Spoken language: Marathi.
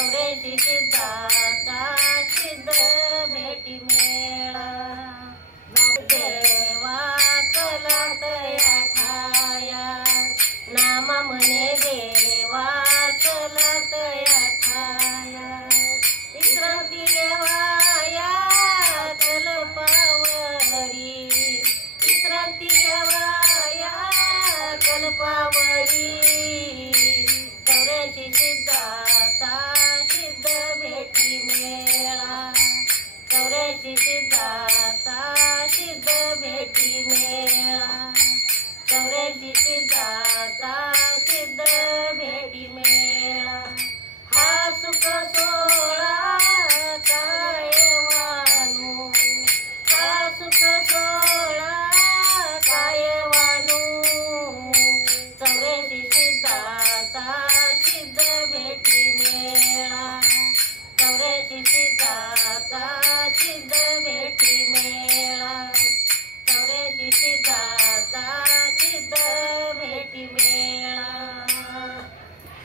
चौऱ्याऐंशी सिद्धाचा सिद्ध भेटी मेळा देवा चलत या ठाया नाम म्हणे देवा चलत या ठाया विश्रांती घेवाया कल्पावरी विश्रांती घेवाया कल्पावरी चौऱ्याऐंशी सिद्धाचा सिद्ध भेटी मेळा चौऱ्याऐंशी सिद्धाचा सिद्ध भेटी मेळा चौऱ्याऐंशी सिद्धाचा सिद्ध भेटी मेळा हा सुख सोहळा काय वानू हा सुख सोहळा काय वानू चौऱ्याऐंशी सिद्धाचा सिद्ध भेटी मेळा चौऱ्याऐंशी सिद्धाचा सिद्ध भेटी मेळा।